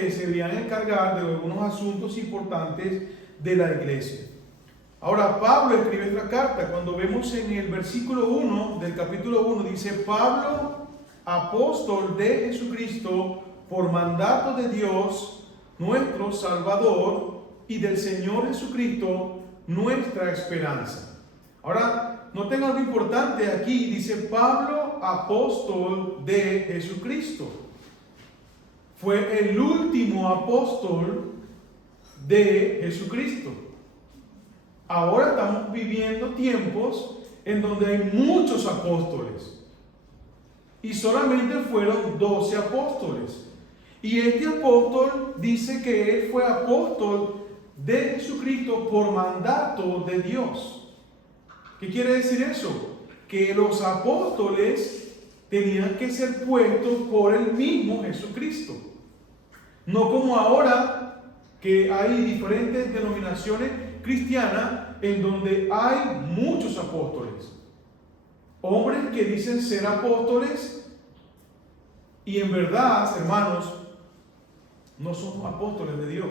que se debían encargar de algunos asuntos importantes de la iglesia. Ahora, Pablo escribe esta carta. Cuando vemos en el versículo 1 del capítulo 1, dice: Pablo, apóstol de Jesucristo, por mandato de Dios, nuestro Salvador, y del Señor Jesucristo, nuestra esperanza. Ahora, noten algo importante aquí. Dice Pablo, apóstol de Jesucristo. Fue el último apóstol de Jesucristo. Ahora estamos viviendo tiempos en donde hay muchos apóstoles. Y solamente fueron 12 apóstoles. Y este apóstol dice que él fue apóstol de Jesucristo por mandato de Dios. ¿Qué quiere decir eso? Que los apóstoles tenían que ser puestos por el mismo Jesucristo. No como ahora que hay diferentes denominaciones cristianas en donde hay muchos apóstoles. Hombres que dicen ser apóstoles y en verdad, hermanos, no son apóstoles de Dios.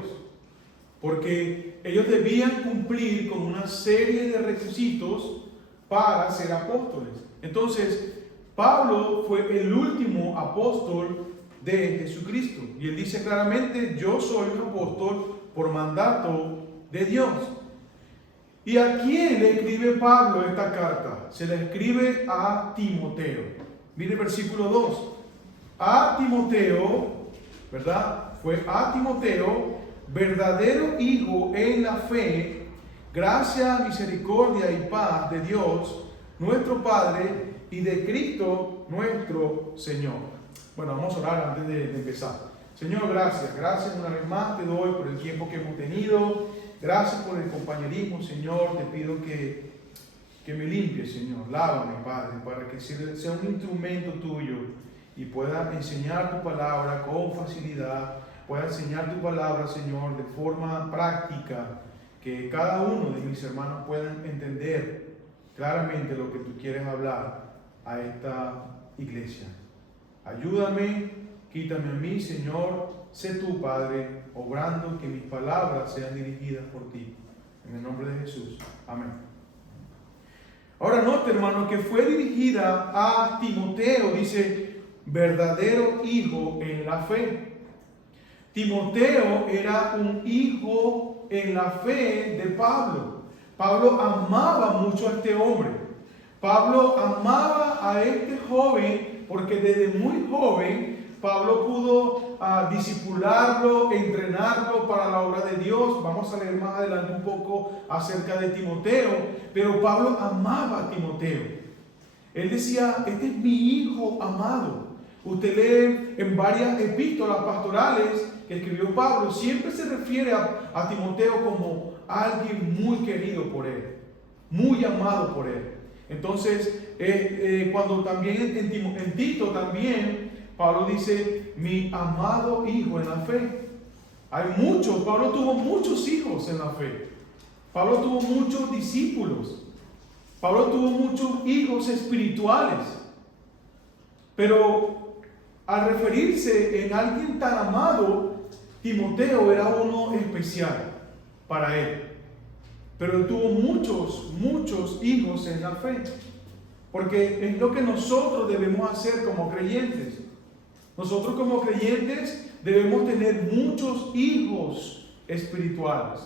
Porque ellos debían cumplir con una serie de requisitos para ser apóstoles. Entonces, Pablo fue el último apóstol de Jesucristo. Y él dice claramente: yo soy un apóstol por mandato de Dios. ¿Y a quién le escribe Pablo esta carta? Se la escribe a Timoteo. Mire el versículo 2. A Timoteo, ¿verdad? Fue a Timoteo, verdadero hijo en la fe, gracia, misericordia y paz de Dios, nuestro Padre, y de Cristo nuestro Señor. Bueno, vamos a orar antes de empezar. Señor, gracias una vez más te doy por el tiempo que hemos tenido. Gracias por el compañerismo, Señor. Te pido que me limpies, Señor. Lávame, Padre, para que sea un instrumento tuyo y pueda enseñar tu palabra con facilidad. Pueda enseñar tu palabra, Señor, de forma práctica, que cada uno de mis hermanos puedan entender claramente lo que tú quieres hablar a esta iglesia. Ayúdame, quítame a mí, Señor, sé tú, Padre, obrando, que mis palabras sean dirigidas por ti. En el nombre de Jesús. Amén. Ahora note, hermano, que fue dirigida a Timoteo, dice, verdadero hijo en la fe. Timoteo era un hijo en la fe de Pablo. Pablo amaba mucho a este hombre. Pablo amaba a este joven porque desde muy joven Pablo pudo discipularlo, entrenarlo para la obra de Dios. Vamos a leer más adelante un poco acerca de Timoteo. Pero Pablo amaba a Timoteo. Él decía: este es mi hijo amado. Usted lee en varias epístolas pastorales que escribió Pablo, siempre se refiere a Timoteo como alguien muy querido por él, muy amado por él. Entonces, cuando también en Tito también, Pablo dice: mi amado hijo en la fe. Hay muchos, Pablo tuvo muchos hijos en la fe. Pablo tuvo muchos discípulos. Pablo tuvo muchos hijos espirituales. Pero al referirse en alguien tan amado, Timoteo era uno especial para él. Pero él tuvo muchos hijos en la fe. Porque es lo que nosotros debemos hacer como creyentes. Nosotros como creyentes debemos tener muchos hijos espirituales.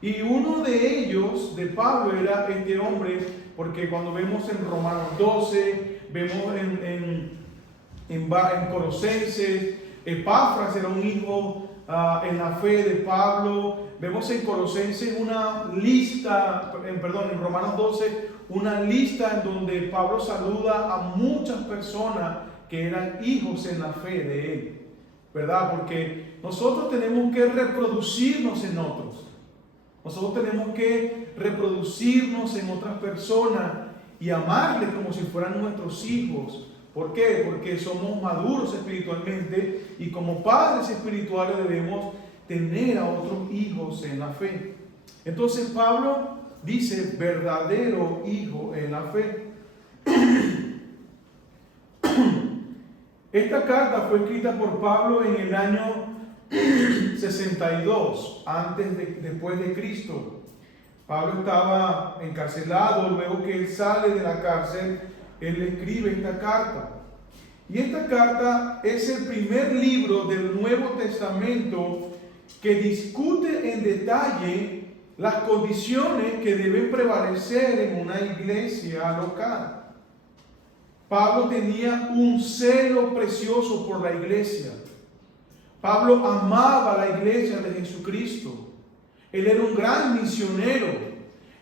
Y uno de ellos, de Pablo, era este hombre, porque cuando vemos en Romanos 12, vemos en Colosenses, Epafras era un hijo en la fe de Pablo. Vemos en Colosenses una lista, en Romanos 12, una lista en donde Pablo saluda a muchas personas que eran hijos en la fe de él, ¿verdad? Porque nosotros tenemos que reproducirnos en otros. Nosotros tenemos que reproducirnos en otras personas y amarles como si fueran nuestros hijos. ¿Por qué? Porque somos maduros espiritualmente y como padres espirituales debemos tener a otros hijos en la fe. Entonces Pablo dice: verdadero hijo en la fe. Esta carta fue escrita por Pablo en el año 62 después de Cristo. Pablo estaba encarcelado. Luego que él sale de la cárcel, él escribe esta carta. Y esta carta es el primer libro del Nuevo Testamento que discute en detalle las condiciones que deben prevalecer en una iglesia local. Pablo tenía un celo precioso por la iglesia. Pablo amaba la iglesia de Jesucristo. Él era un gran misionero.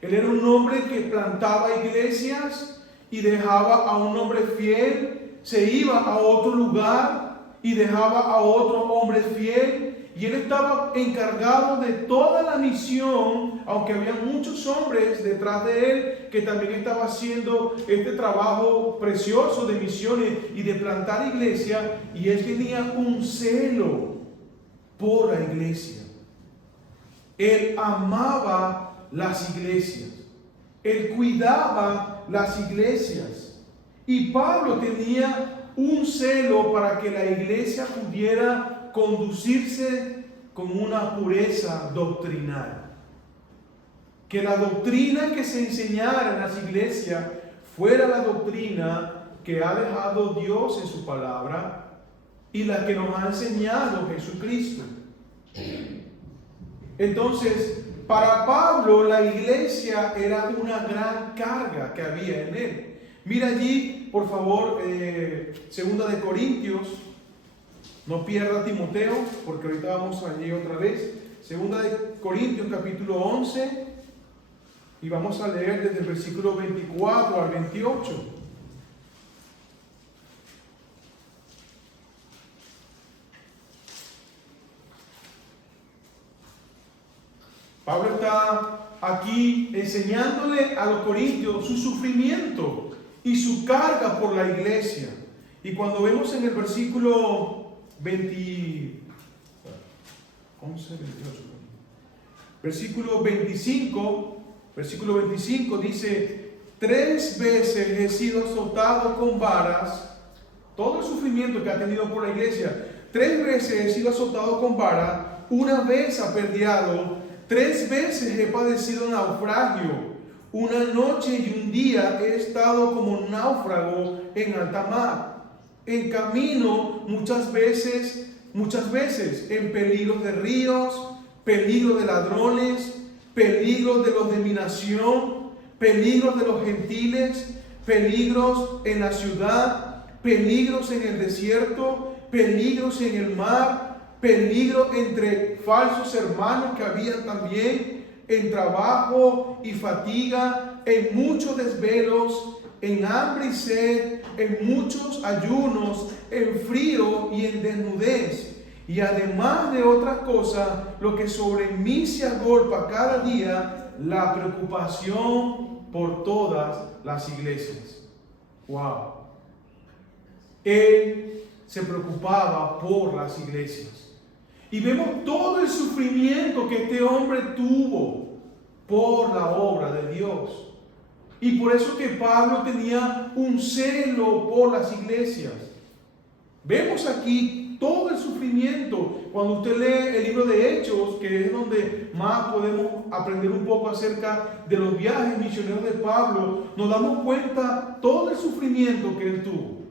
Él era un hombre que plantaba iglesias y dejaba a un hombre fiel, se iba a otro lugar y dejaba a otro hombre fiel. Y él estaba encargado de toda la misión, aunque había muchos hombres detrás de él que también estaban haciendo este trabajo precioso de misiones y de plantar iglesia. Y él tenía un celo por la iglesia. Él amaba las iglesias. Él cuidaba las iglesias. Y Pablo tenía un celo para que la iglesia pudiera conducirse con una pureza doctrinal. Que la doctrina que se enseñara en las iglesias fuera la doctrina que ha dejado Dios en su palabra y la que nos ha enseñado Jesucristo. Entonces, para Pablo la iglesia era una gran carga que había en él. Mira allí, por favor, Segunda de Corintios. No pierda Timoteo, porque ahorita vamos allí otra vez. Segunda de Corintios, capítulo 11. Y vamos a leer desde el versículo 24 al 28. Pablo está aquí enseñándole a los corintios su sufrimiento y su carga por la iglesia. Y cuando vemos en el versículo 25 dice: 3 veces he sido azotado con varas. Todo el sufrimiento que ha tenido por la iglesia, 3 veces he sido azotado con vara, 1 vez apedreado, 3 veces he padecido naufragio, 1 noche y 1 día he estado como náufrago en alta mar, en camino muchas veces, en peligros de ríos, peligros de ladrones, peligros de los de mi nación, peligros de los gentiles, peligros en la ciudad, peligros en el desierto, peligros en el mar, peligros entre falsos hermanos que habían también, en trabajo y fatiga, en muchos desvelos, en hambre y sed, en muchos ayunos, en frío y en desnudez. Y además de otras cosas, lo que sobre mí se agolpa cada día, la preocupación por todas las iglesias. Wow. Él se preocupaba por las iglesias. Y vemos todo el sufrimiento que este hombre tuvo por la obra de Dios. Y por eso que Pablo tenía un celo por las iglesias. Vemos aquí todo el sufrimiento. Cuando usted lee el libro de Hechos, que es donde más podemos aprender un poco acerca de los viajes misioneros de Pablo, nos damos cuenta todo el sufrimiento que él tuvo.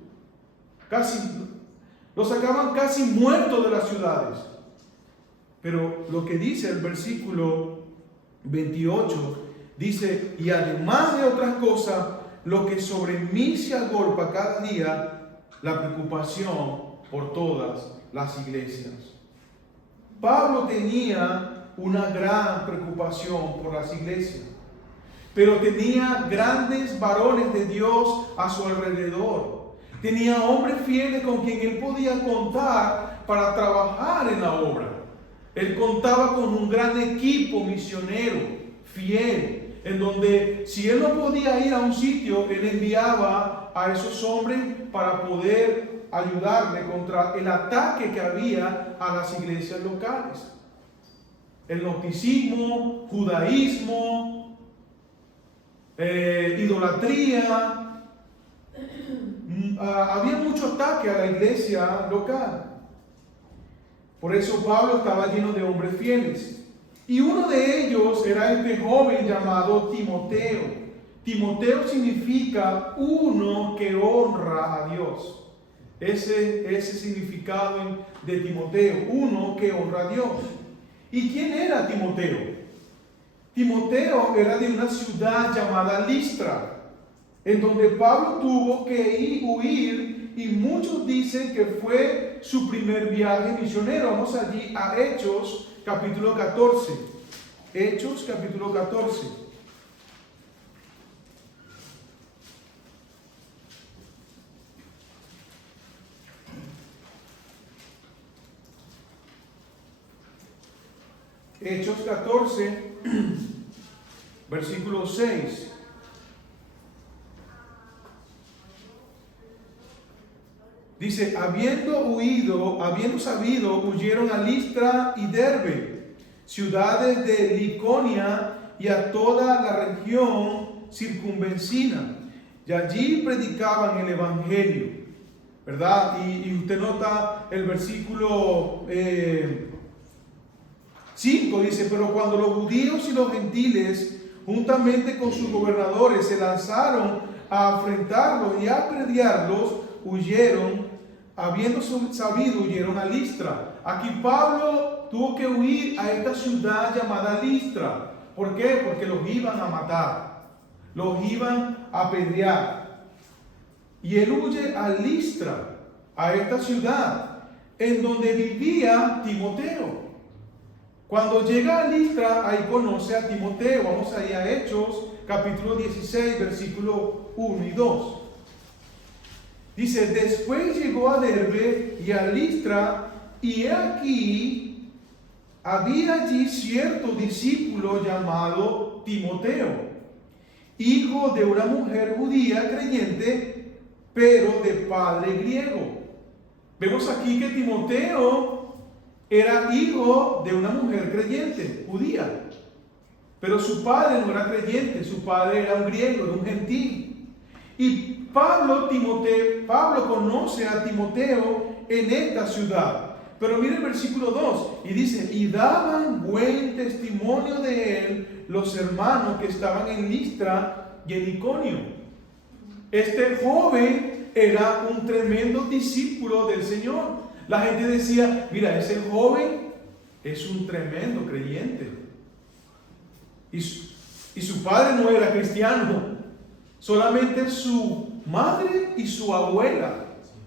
Lo sacaban casi muerto de las ciudades. Pero lo que dice el versículo 28, dice: y además de otras cosas, lo que sobre mí se agolpa cada día, la preocupación por todas las iglesias. Pablo tenía una gran preocupación por las iglesias, pero tenía grandes varones de Dios a su alrededor. Tenía hombres fieles con quien él podía contar para trabajar en la obra. Él contaba con un gran equipo misionero, fiel, en donde si él no podía ir a un sitio, él enviaba a esos hombres para poder ayudarle contra el ataque que había a las iglesias locales. El gnosticismo, judaísmo, idolatría. Había mucho ataque a la iglesia local. Por eso Pablo estaba lleno de hombres fieles. Y uno de ellos era este joven llamado Timoteo. Timoteo significa uno que honra a Dios. Ese significado de Timoteo, uno que honra a Dios. ¿Y quién era Timoteo? Timoteo era de una ciudad llamada Listra, en donde Pablo tuvo que huir, y muchos dicen que fue su primer viaje misionero. Vamos allí a Hechos capítulo 14. Hechos capítulo 14. Hechos 14, versículo 6. Dice, habiendo sabido, huyeron a Listra y Derbe, ciudades de Liconia, y a toda la región circunvecina. Y allí predicaban el Evangelio, ¿verdad? Y usted nota el versículo 5, dice, pero cuando los judíos y los gentiles, juntamente con sus gobernadores, se lanzaron a afrentarlos y a apedrearlos, huyeron, habiendo sabido, huyeron a Listra. Aquí Pablo tuvo que huir a esta ciudad llamada Listra. ¿Por qué? Porque los iban a matar, los iban a apedrear. Y él huye a Listra, a esta ciudad, en donde vivía Timoteo. Cuando llega a Listra, ahí conoce a Timoteo. Vamos ahí a Hechos, capítulo 16, versículo 1 y 2. Dice, después llegó a Derbe y a Listra, y he aquí, había allí cierto discípulo llamado Timoteo, hijo de una mujer judía creyente, pero de padre griego. Vemos aquí que Timoteo era hijo de una mujer creyente, judía, pero su padre no era creyente, su padre era un griego, era un gentil. Y Pablo conoce a Timoteo en esta ciudad. Pero mire el versículo 2, y dice, y daban buen testimonio de él los hermanos que estaban en Listra y en Iconio. Este joven era un tremendo discípulo del Señor. La gente decía, mira, ese joven es un tremendo creyente. Y su padre no era cristiano, solamente su madre y su abuela,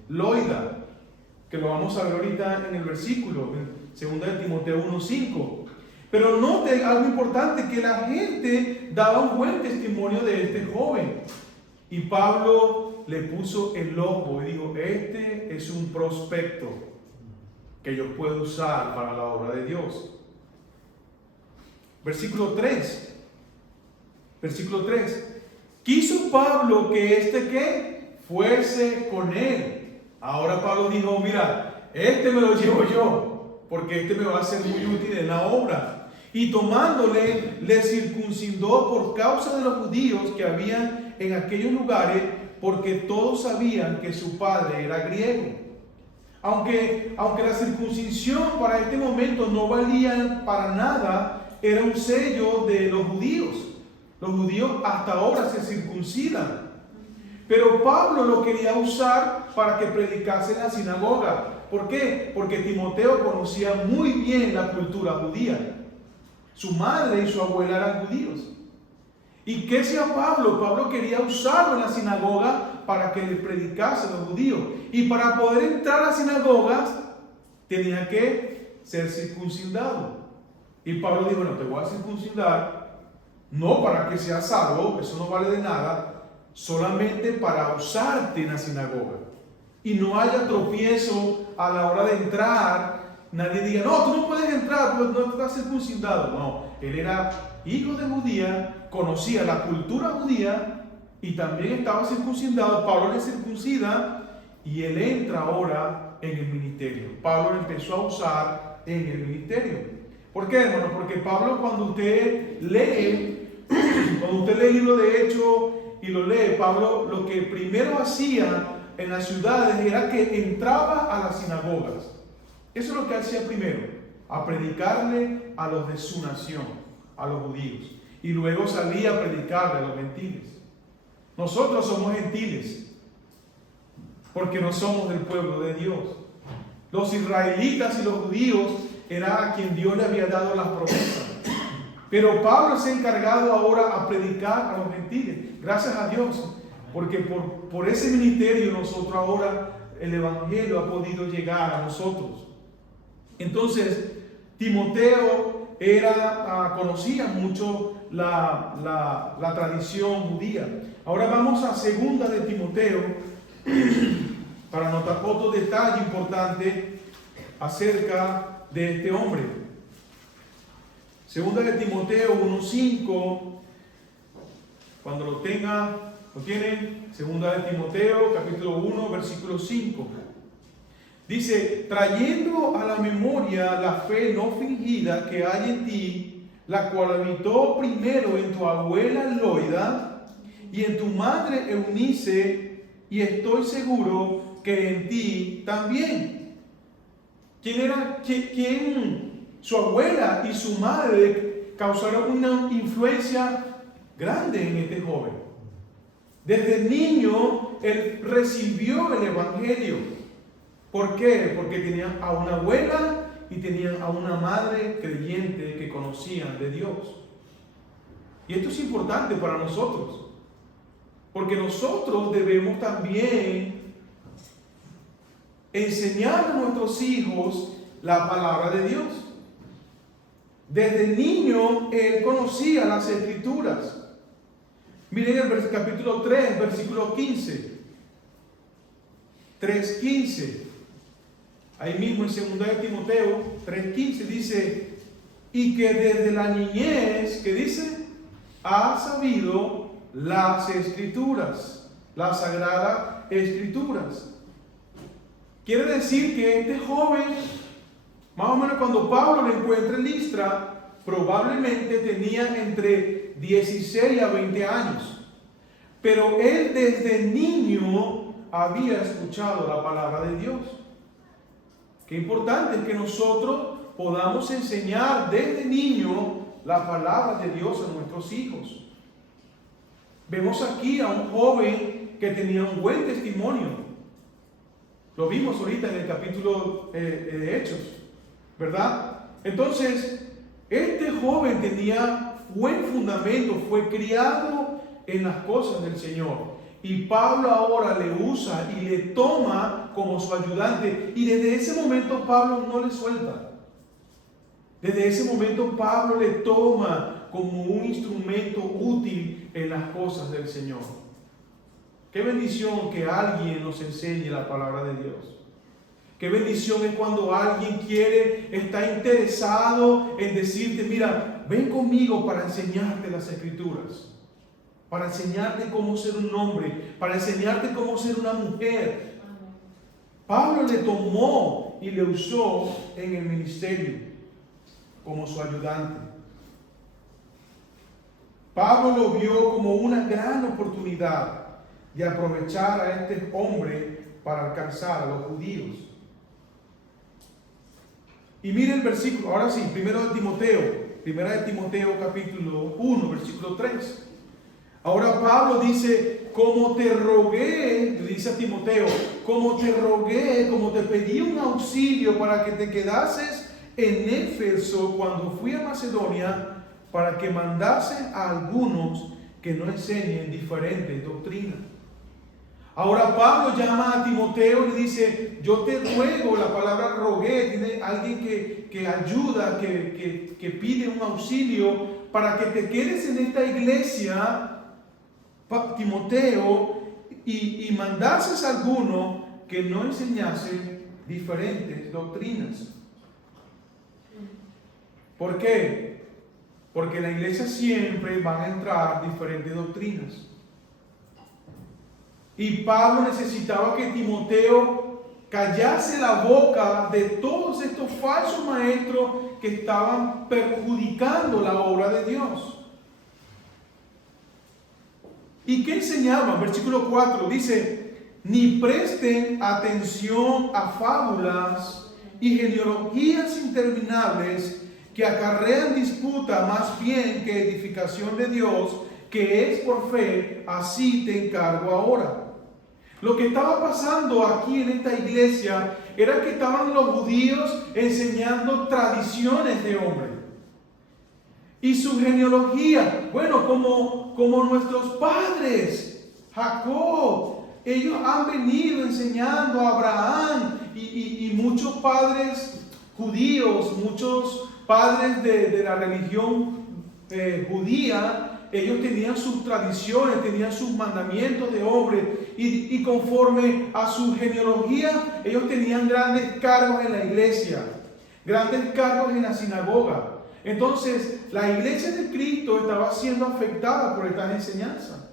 Loida, que lo vamos a ver ahorita en el versículo, en 2 Timoteo 1:5. Pero note algo importante, que la gente daba un buen testimonio de este joven. Y Pablo le puso el ojo y dijo, este es un prospecto que yo puedo usar para la obra de Dios. Versículo 3. Versículo 3. Quiso Pablo que ¿qué? Fuese con él. Ahora Pablo dijo, mira, este me lo llevo yo, porque este me va a ser muy útil en la obra. Y tomándole, le circuncidó por causa de los judíos que habían en aquellos lugares, porque todos sabían que su padre era griego. Aunque la circuncisión para este momento no valía para nada, era un sello de los judíos. Los judíos hasta ahora se circuncidan. Pero Pablo lo quería usar para que predicase en la sinagoga. ¿Por qué? Porque Timoteo conocía muy bien la cultura judía. Su madre y su abuela eran judíos. ¿Y qué hacía Pablo? Pablo quería usarlo en la sinagoga para que le predicase a los judíos. Y para poder entrar a las sinagogas tenía que ser circuncidado. Y Pablo dijo, no, te voy a circuncidar, no para que seas salvo, eso no vale de nada, solamente para usarte en la sinagoga. Y no haya tropiezo a la hora de entrar. Nadie diga, no, tú no puedes entrar, no estás circuncidado. No, él era hijo de judía, conocía la cultura judía y también estaba circuncidado. Pablo le circuncida y él entra ahora en el ministerio. Pablo le empezó a usar en el ministerio. ¿Por qué, hermano? Porque Pablo, cuando usted lee el libro de Hechos y lo lee, Pablo lo que primero hacía en las ciudades era que entraba a las sinagogas. Eso es lo que hacía primero, a predicarle a los de su nación, a los judíos. Y luego salía a predicarle a los gentiles. Nosotros somos gentiles, porque no somos del pueblo de Dios. Los israelitas y los judíos era a quien Dios le había dado las promesas. Pero Pablo se ha encargado ahora a predicar a los gentiles. Gracias a Dios, porque por ese ministerio nosotros ahora el evangelio ha podido llegar a nosotros. Entonces, Timoteo conocía mucho la tradición judía. Ahora vamos a segunda de Timoteo para notar otro detalle importante acerca de este hombre. Segunda de Timoteo 1:5, cuando lo tienen, segunda de Timoteo capítulo 1 versículo 5. Dice, trayendo a la memoria la fe no fingida que hay en ti, la cual habitó primero en tu abuela Loida y en tu madre Eunice, y estoy seguro que en ti también. ¿Quién? Su abuela y su madre causaron una influencia grande en este joven. Desde niño él recibió el evangelio. ¿Por qué? Porque tenían a una abuela y tenían a una madre creyente que conocían de Dios. Y esto es importante para nosotros, porque nosotros debemos también enseñar a nuestros hijos la palabra de Dios. Desde niño él conocía las Escrituras. Miren el capítulo 3, versículo 15. 3:15. Ahí mismo en 2 de Timoteo 3:15 dice, y que desde la niñez, ¿qué dice? Ha sabido las Escrituras, las Sagradas Escrituras. Quiere decir que este joven, más o menos cuando Pablo lo encuentra en Listra, probablemente tenía entre 16 a 20 años. Pero él desde niño había escuchado la palabra de Dios. Qué importante es que nosotros podamos enseñar desde niño la palabra de Dios a nuestros hijos. Vemos aquí a un joven que tenía un buen testimonio. Lo vimos ahorita en el capítulo de Hechos, ¿verdad? Entonces, este joven tenía buen fundamento, fue criado en las cosas del Señor. Y Pablo ahora le usa y le toma como su ayudante. Y desde ese momento Pablo no le suelta. Desde ese momento Pablo le toma como un instrumento útil en las cosas del Señor. Qué bendición que alguien nos enseñe la palabra de Dios. Qué bendición es cuando alguien está interesado en decirte, mira, ven conmigo para enseñarte las Escrituras. Para enseñarte cómo ser un hombre, para enseñarte cómo ser una mujer. Pablo le tomó y le usó en el ministerio como su ayudante. Pablo lo vio como una gran oportunidad de aprovechar a este hombre para alcanzar a los judíos. Y mire el versículo, ahora sí, primera de Timoteo capítulo 1, versículo 3. Ahora Pablo dice, como te rogué, le dice a Timoteo, como te rogué, como te pedí un auxilio para que te quedases en Éfeso cuando fui a Macedonia, para que mandase a algunos que no enseñen diferentes doctrinas. Ahora Pablo llama a Timoteo y le dice, yo te ruego, la palabra rogué, tiene alguien que ayuda, que pide un auxilio para que te quedes en esta iglesia, Timoteo, y mandases a alguno que no enseñase diferentes doctrinas. ¿Por qué? Porque en la iglesia siempre van a entrar diferentes doctrinas. Y Pablo necesitaba que Timoteo callase la boca de todos estos falsos maestros que estaban perjudicando la obra de Dios. ¿Y qué enseñaban? Versículo 4 dice, ni presten atención a fábulas y genealogías interminables que acarrean disputa más bien que edificación de Dios, que es por fe, así te encargo ahora. Lo que estaba pasando aquí en esta iglesia era que estaban los judíos enseñando tradiciones de hombre. Y su genealogía, bueno, como nuestros padres, Jacob, ellos han venido enseñando a Abraham y muchos padres judíos, muchos padres de la religión judía. Ellos tenían sus tradiciones, tenían sus mandamientos de hombre y conforme a su genealogía, ellos tenían grandes cargos en la iglesia, grandes cargos en la sinagoga. Entonces, la iglesia de Cristo estaba siendo afectada por estas enseñanzas.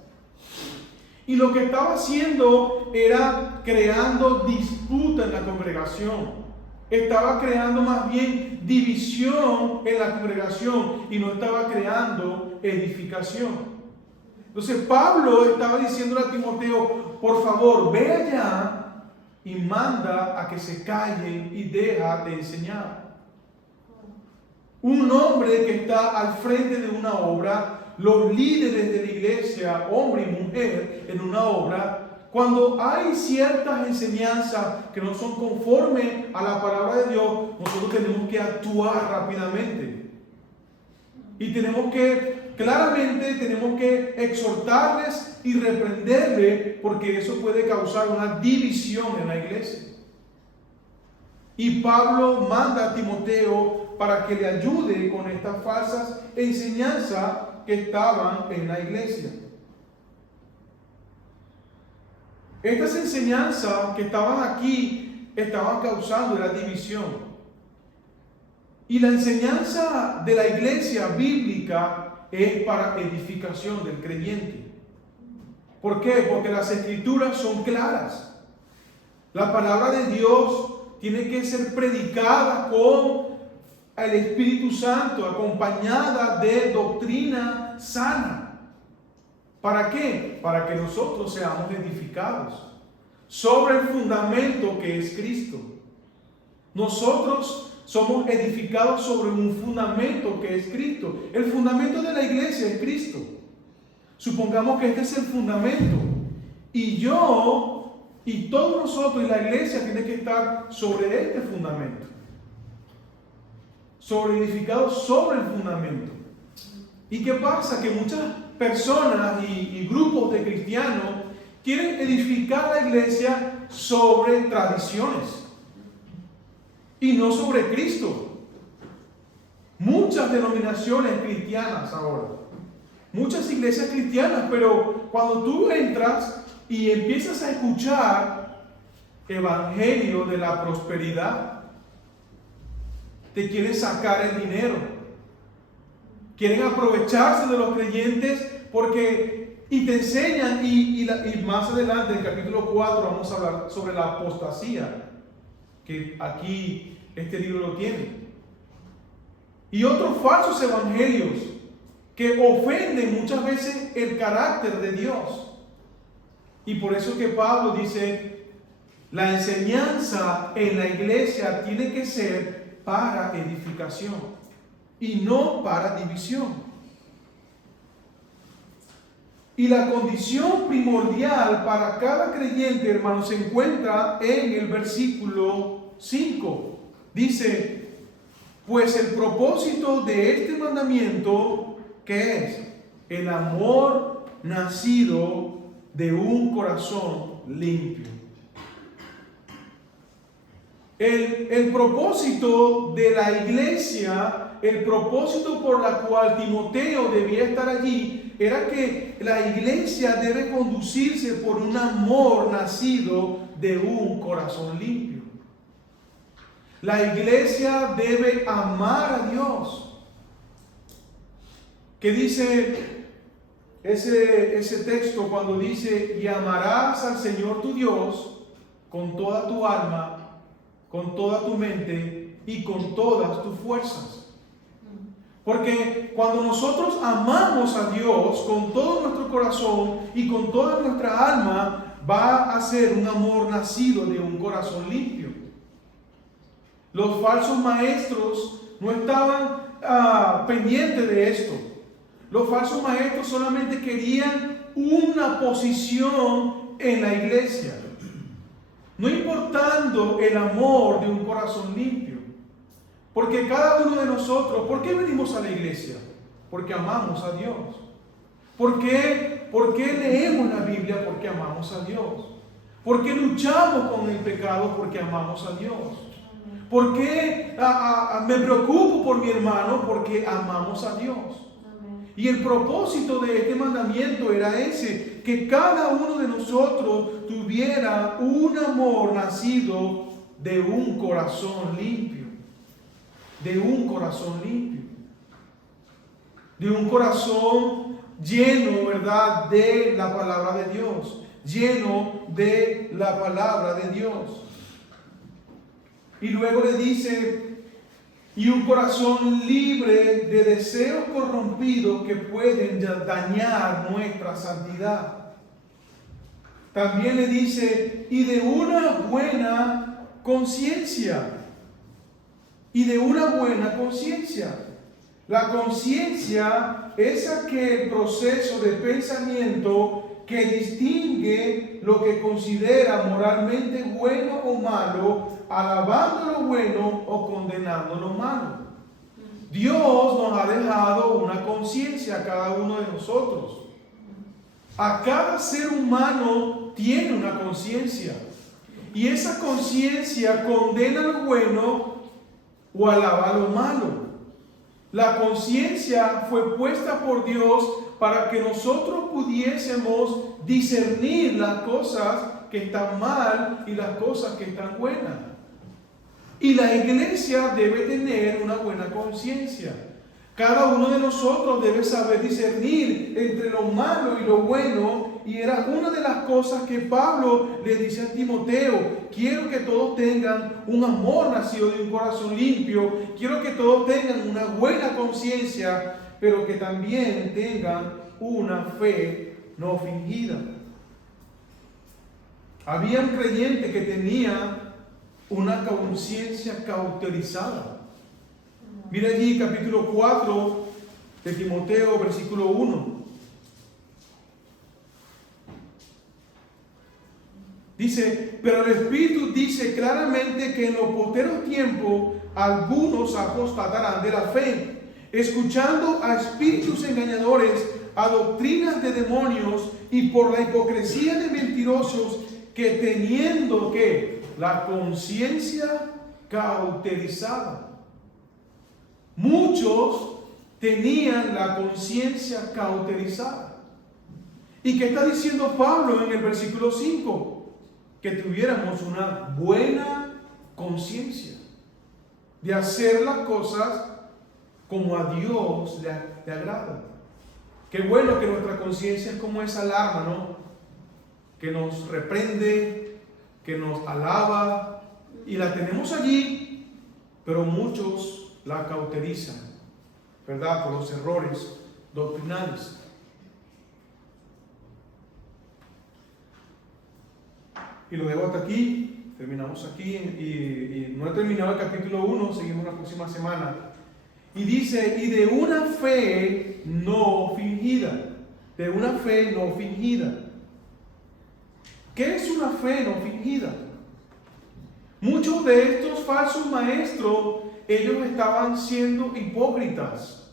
Y lo que estaba haciendo era creando disputa en la congregación. Estaba creando más bien división en la congregación y no estaba creando edificación. Entonces Pablo estaba diciéndole a Timoteo, por favor, ve allá y manda a que se callen y deja de enseñar. Un hombre que está al frente de una obra, los líderes de la iglesia, hombre y mujer, en una obra, cuando hay ciertas enseñanzas que no son conformes a la palabra de Dios, nosotros tenemos que actuar rápidamente. Y claramente tenemos que exhortarles y reprenderles, porque eso puede causar una división en la iglesia. Y Pablo manda a Timoteo para que le ayude con estas falsas enseñanzas que estaban en la iglesia. Estas enseñanzas que estaban aquí estaban causando la división. Y la enseñanza de la iglesia bíblica es para edificación del creyente. ¿Por qué? Porque las escrituras son claras. La palabra de Dios tiene que ser predicada con el Espíritu Santo, acompañada de doctrina sana. ¿Para qué? Para que nosotros seamos edificados sobre el fundamento que es Cristo. Nosotros somos edificados sobre un fundamento que es Cristo. El fundamento de la iglesia es Cristo. Supongamos que este es el fundamento. Y yo y todos nosotros y la iglesia tiene que estar sobre este fundamento. Edificados sobre el fundamento. ¿Y qué pasa? Que muchas personas y grupos de cristianos quieren edificar la iglesia sobre tradiciones y no sobre Cristo. Muchas denominaciones cristianas ahora, muchas iglesias cristianas, pero cuando tú entras y empiezas a escuchar evangelio de la prosperidad, te quieren sacar el dinero, quieren aprovecharse de los creyentes y te enseñan, y más adelante en el capítulo 4 vamos a hablar sobre la apostasía, que aquí este libro lo tiene. Y otros falsos evangelios que ofenden muchas veces el carácter de Dios. Y por eso que Pablo dice, la enseñanza en la iglesia tiene que ser para edificación y no para división. Y la condición primordial para cada creyente, hermano, se encuentra en el versículo 5. Dice, pues el propósito de este mandamiento, ¿qué es? El amor nacido de un corazón limpio. El propósito de la iglesia, el propósito por la cual Timoteo debía estar allí, era que la iglesia debe conducirse por un amor nacido de un corazón limpio. La iglesia debe amar a Dios. ¿Qué dice ese texto cuando dice, y amarás al Señor tu Dios con toda tu alma, con toda tu mente y con todas tus fuerzas? Porque cuando nosotros amamos a Dios con todo nuestro corazón y con toda nuestra alma, va a ser un amor nacido de un corazón limpio. Los falsos maestros no estaban pendientes de esto. Los falsos maestros solamente querían una posición en la iglesia, no importando el amor de un corazón limpio. Porque cada uno de nosotros, ¿por qué venimos a la iglesia? Porque amamos a Dios. ¿Por qué leemos la Biblia? Porque amamos a Dios. ¿Por qué luchamos con el pecado? Porque amamos a Dios. ¿Por qué me preocupo por mi hermano? Porque amamos a Dios. Y el propósito de este mandamiento era ese, que cada uno de nosotros tuviera un amor nacido de un corazón limpio. De un corazón limpio. De un corazón lleno, ¿verdad?, de la palabra de Dios. Lleno de la palabra de Dios. Y luego le dice, y un corazón libre de deseos corrompidos que pueden dañar nuestra santidad. También le dice, y de una buena conciencia. Y de una buena conciencia. La conciencia es aquel proceso de pensamiento que distingue lo que considera moralmente bueno o malo, alabando lo bueno o condenando lo malo. Dios nos ha dejado una conciencia a cada uno de nosotros. A cada ser humano tiene una conciencia. Y esa conciencia condena lo bueno o alaba lo malo. La conciencia fue puesta por Dios para que nosotros pudiésemos discernir las cosas que están mal y las cosas que están buenas. Y la iglesia debe tener una buena conciencia. Cada uno de nosotros debe saber discernir entre lo malo y lo bueno. Y era una de las cosas que Pablo le dice a Timoteo: quiero que todos tengan un amor nacido de un corazón limpio. Quiero que todos tengan una buena conciencia, pero que también tengan una fe no fingida. Había un creyente que tenía una conciencia cauterizada. Mira allí capítulo 4 de Timoteo, versículo 1. Dice, pero el Espíritu dice claramente que en los posteros tiempos algunos apostatarán de la fe, escuchando a espíritus engañadores, a doctrinas de demonios y por la hipocresía de mentirosos, que teniendo que la conciencia cauterizada. Muchos tenían la conciencia cauterizada. ¿Y qué está diciendo Pablo en el versículo 5? Que tuviéramos una buena conciencia de hacer las cosas como a Dios le agrada. Qué bueno que nuestra conciencia es como esa alarma, ¿no? Que nos reprende, que nos alaba, y la tenemos allí, pero muchos la cauterizan, ¿verdad? Por los errores doctrinales. Y lo dejo hasta aquí, terminamos aquí, y no he terminado el capítulo 1, seguimos la próxima semana. Y dice, y de una fe no fingida, de una fe no fingida. ¿Qué es una fe no fingida? Muchos de estos falsos maestros, ellos estaban siendo hipócritas.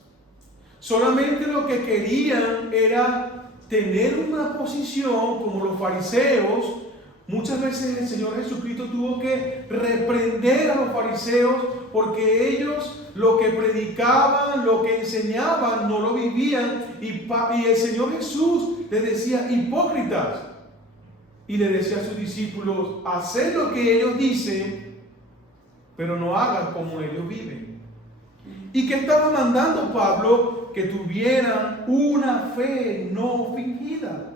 Solamente lo que querían era tener una posición como los fariseos. Muchas veces el Señor Jesucristo tuvo que reprender a los fariseos porque ellos lo que predicaban, lo que enseñaban, no lo vivían. Y el Señor Jesús les decía, hipócritas. Y le decía a sus discípulos, haced lo que ellos dicen, pero no hagan como ellos viven. ¿Y qué estaba mandando Pablo? Que tuvieran una fe no fingida.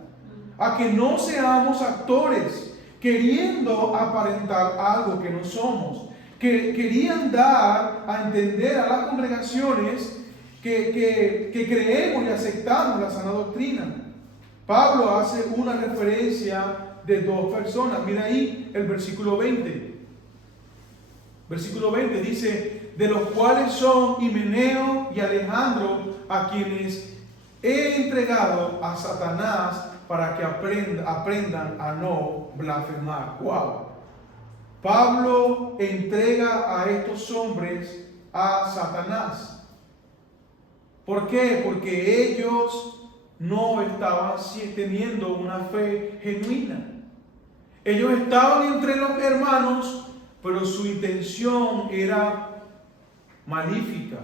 A que no seamos actores, queriendo aparentar algo que no somos. Que querían dar a entender a las congregaciones que creemos y aceptamos la sana doctrina. Pablo hace una referencia de dos personas. Mira ahí el versículo 20. Versículo 20 dice, de los cuales son Himeneo y Alejandro, a quienes he entregado a Satanás para que aprendan a no blasfemar. ¡Wow! Pablo entrega a estos hombres a Satanás. ¿Por qué? Porque ellos no estaban teniendo una fe genuina. Ellos estaban entre los hermanos, pero su intención era malífica.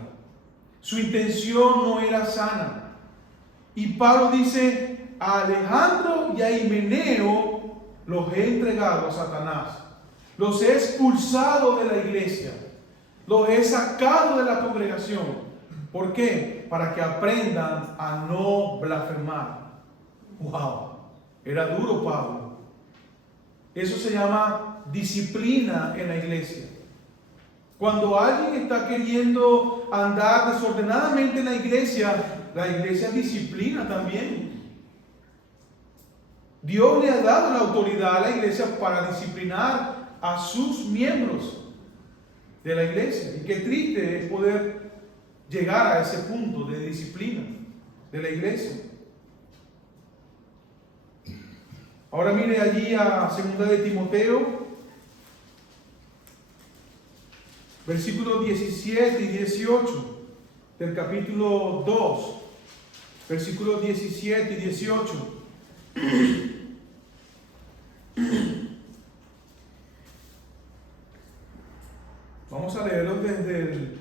Su intención no era sana. Y Pablo dice, a Alejandro y a Himeneo los he entregado a Satanás. Los he expulsado de la iglesia. Los he sacado de la congregación. ¿Por qué? Para que aprendan a no blasfemar. ¡Wow! Era duro Pablo. Eso se llama disciplina en la iglesia. Cuando alguien está queriendo andar desordenadamente en la iglesia disciplina también. Dios le ha dado la autoridad a la iglesia para disciplinar a sus miembros de la iglesia. Y qué triste es poder llegar a ese punto de disciplina de la iglesia. Ahora mire allí a 2 de Timoteo, versículos 17 y 18 del capítulo 2, versículos 17 y 18. Vamos a leerlos desde el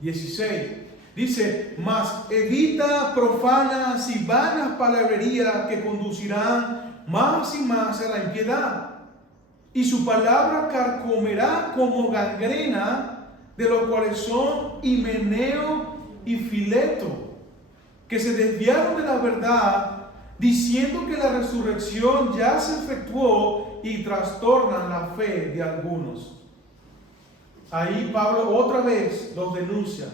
16. Dice, mas evita profanas y vanas palabrerías que conducirán más y más a la impiedad. Y su palabra carcomerá como gangrena, de los cuales son Himeneo y Fileto, que se desviaron de la verdad, diciendo que la resurrección ya se efectuó y trastornan la fe de algunos. Ahí Pablo otra vez los denuncia.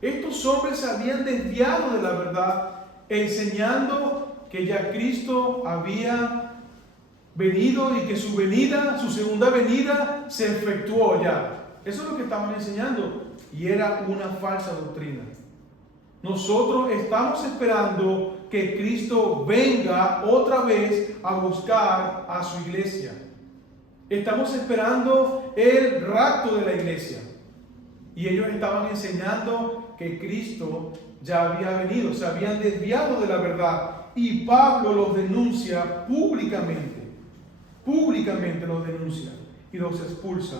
Estos hombres se habían desviado de la verdad, enseñando que ya Cristo había venido y que su venida, su segunda venida, se efectuó ya. Eso es lo que estaban enseñando y era una falsa doctrina. Nosotros estamos esperando que Cristo venga otra vez a buscar a su iglesia. Estamos esperando el rapto de la iglesia. Y ellos estaban enseñando que Cristo ya había venido, se habían desviado de la verdad. Y Pablo los denuncia públicamente. Públicamente los denuncia y los expulsa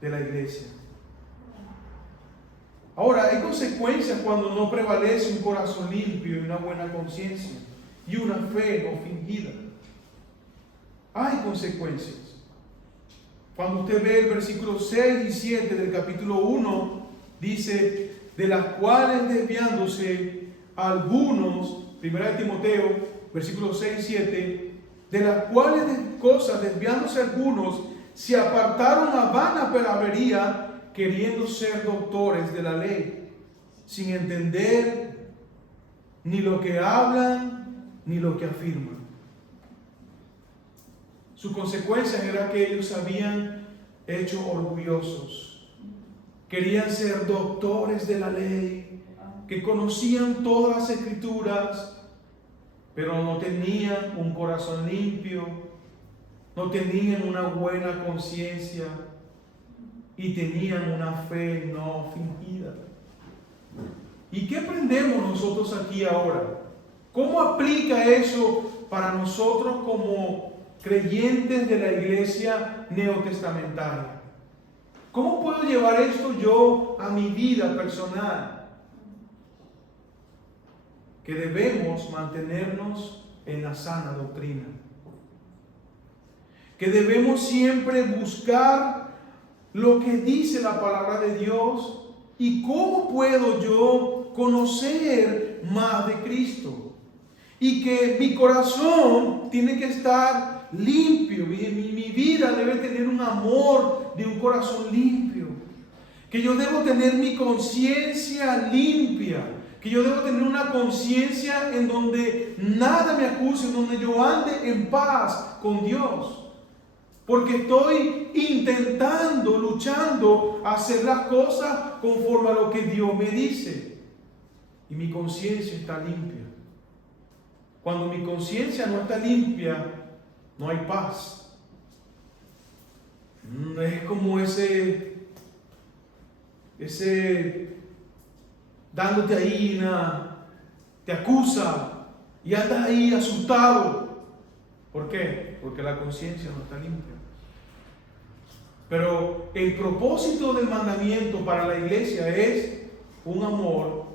de la iglesia. Ahora, hay consecuencias cuando no prevalece un corazón limpio y una buena conciencia y una fe no fingida. Hay consecuencias. Cuando usted ve el versículo 6 y 7 del capítulo 1, dice, de las cuales desviándose algunos, 1 de Timoteo, versículos 6 y 7, de las cuales cosas desviándose algunos, se apartaron a vana palabrería, queriendo ser doctores de la ley, sin entender ni lo que hablan ni lo que afirman. Su consecuencia era que ellos se habían hecho orgullosos. Querían ser doctores de la ley, que conocían todas las escrituras, pero no tenían un corazón limpio, no tenían una buena conciencia y tenían una fe no fingida. ¿Y qué aprendemos nosotros aquí ahora? ¿Cómo aplica eso para nosotros como creyentes de la iglesia neotestamentaria? ¿Cómo puedo llevar esto yo a mi vida personal? Que debemos mantenernos en la sana doctrina. Que debemos siempre buscar lo que dice la palabra de Dios y cómo puedo yo conocer más de Cristo. Y que mi corazón tiene que estar limpio, mi vida debe tener un amor de un corazón limpio, que yo debo tener mi conciencia limpia, que yo debo tener una conciencia en donde nada me acuse, en donde yo ande en paz con Dios. porque estoy intentando, luchando a hacer las cosas conforme a lo que Dios me dice. Y mi conciencia está limpia. Cuando mi conciencia no está limpia, no hay paz. Es como ese dándote ahí, te acusa y andas ahí asustado. ¿Por qué? Porque la conciencia no está limpia. Pero el propósito del mandamiento para la iglesia es un amor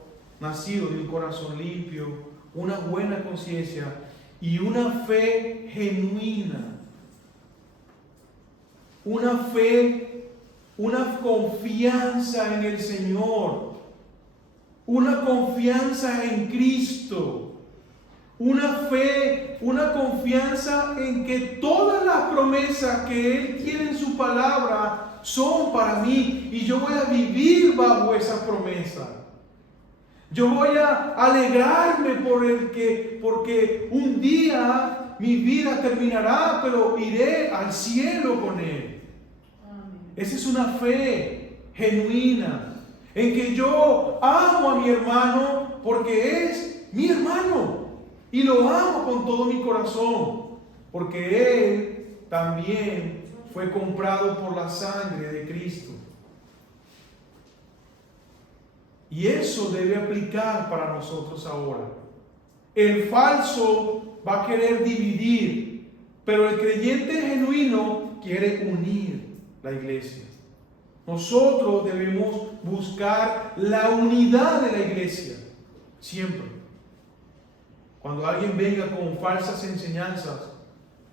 nacido de un corazón limpio, una buena conciencia y una fe genuina. Una fe, una confianza en el Señor, una confianza en Cristo, una fe, una confianza en que todas las promesas que Él tiene en su palabra son para mí y yo voy a vivir bajo esas promesas. Yo voy a alegrarme porque un día mi vida terminará, pero iré al cielo con Él. Esa es una fe genuina, en que yo amo a mi hermano porque es mi hermano y lo amo con todo mi corazón, porque él también fue comprado por la sangre de Cristo. Y eso debe aplicar para nosotros ahora. El falso va a querer dividir, pero el creyente genuino quiere unir la iglesia. Nosotros debemos buscar la unidad de la iglesia siempre. Cuando alguien venga con falsas enseñanzas,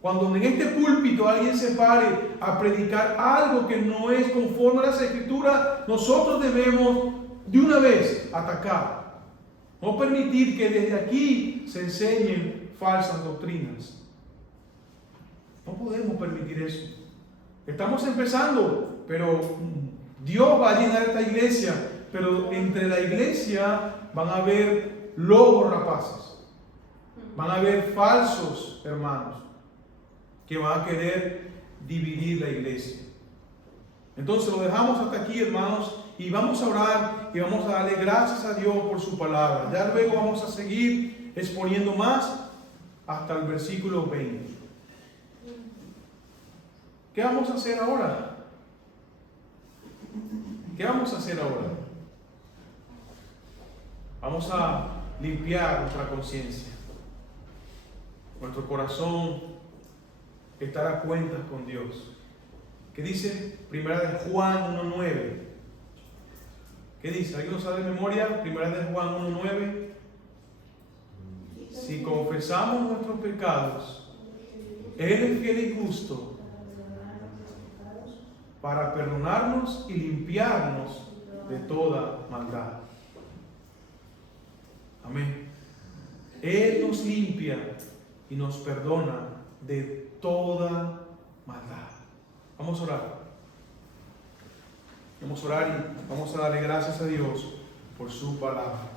cuando en este púlpito alguien se pare a predicar algo que no es conforme a las Escrituras, nosotros debemos de una vez atacar. No permitir que desde aquí se enseñen falsas doctrinas. No podemos permitir eso. Estamos empezando, pero Dios va a llenar esta iglesia, pero entre la iglesia van a haber lobos rapaces, van a haber falsos hermanos que van a querer dividir la iglesia. Entonces lo dejamos hasta aquí, hermanos, y vamos a orar y vamos a darle gracias a Dios por su palabra. Ya luego vamos a seguir exponiendo más hasta el versículo 20. ¿Qué vamos a hacer ahora? ¿Qué vamos a hacer ahora? Vamos a limpiar nuestra conciencia. Nuestro corazón estar a cuentas con Dios. ¿Qué dice? Primera de Juan 1:9. ¿Qué dice? ¿Alguien lo sabe de memoria? Primera de Juan 1:9. Si confesamos nuestros pecados, Él es fiel y justo para perdonarnos y limpiarnos de toda maldad. Amén. Él nos limpia y nos perdona de toda maldad. Vamos a orar. Vamos a orar y vamos a darle gracias a Dios por su palabra.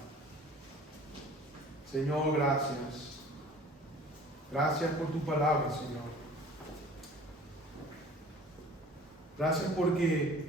Señor, gracias. Gracias por tu palabra, Señor. Gracias porque